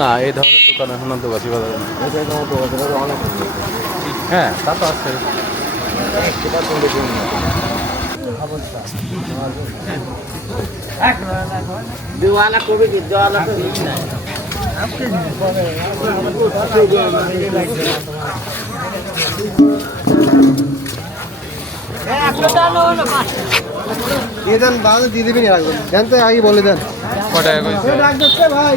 না এই ধরনের দোকান এখন দোকাছি বাজারে নেই। হ্যাঁ তা তো আছে। কবি কি? তো দিয়ে দেন বাজারে দিয়ে দিবেন রাখবেন। দেন তো আগে বলে দেন। ভাই ভাই?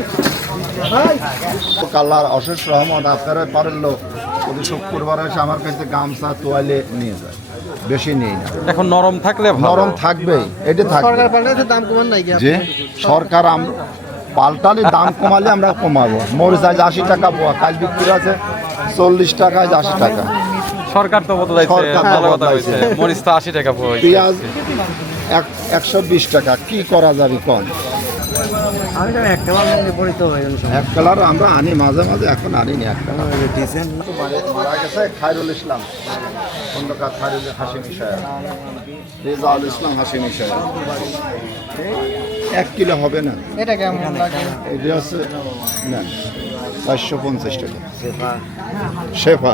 আল্লাহর অশেষ রহমত আপনারা পারেন লোক প্রতি শুক্রবার এসে আমার কাছে গামছা তোয়ালে নিয়ে যায়। বেশি নেই না। এখন নরম থাকলে নরম থাকবেই এটা থাকবে। দাম কমান নাই যে সরকার আম পাল্টালে দাম কমালে আমরা কমাবো। মরিচ আজ আশি টাকা পোয়া কাল বিক্রি আছে চল্লিশ টাকা আশি টাকা। সরকার তো বদলাইছে ভালো কথা। হইছে মরিচ তো আশি টাকা পড়ছে পেঁয়াজ একশো বিশ টাকা কি করা যাবে কম আমি তো একটা বার মনে পড়ি তো এক কালার আমরা আনি মাঝে মাঝে এখন আনিনি এক কালার মারা গেছে খায়রুল ইসলাম। খন্দকার খায়রুল হাসিমি সাহেব রেজাউল ইসলাম হাসিমি সাহেব এক কিলো হবে না। এটা কেমন লাগে? এটা হচ্ছে না চারশো পঞ্চাশ টাকা। শেফা।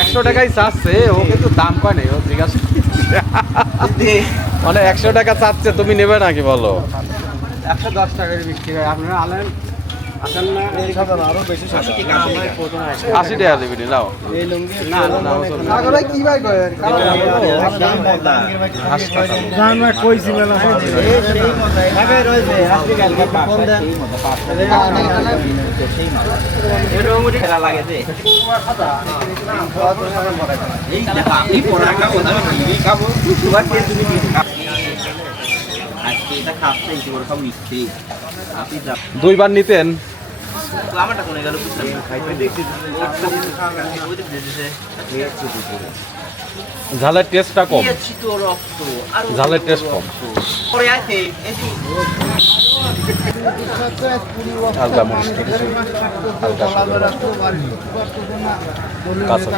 একশো টাকাই চাচ্ছে ও কিন্তু দাম কয় নাই ও জিজ্ঞাসা মানে একশো টাকা চাচ্ছে তুমি নেবে নাকি বলো? একশো দশ টাকার বিক্রি হয়। আপনারা আলেন? আশি টাকা দিবি দুইবার নিতেন। আমারটা কোনে? গেল বুঝলাম ঝালের টেস্টটা কম। ঝালের টেস্ট কম। হালকা মরিচ হালকা কাঁচা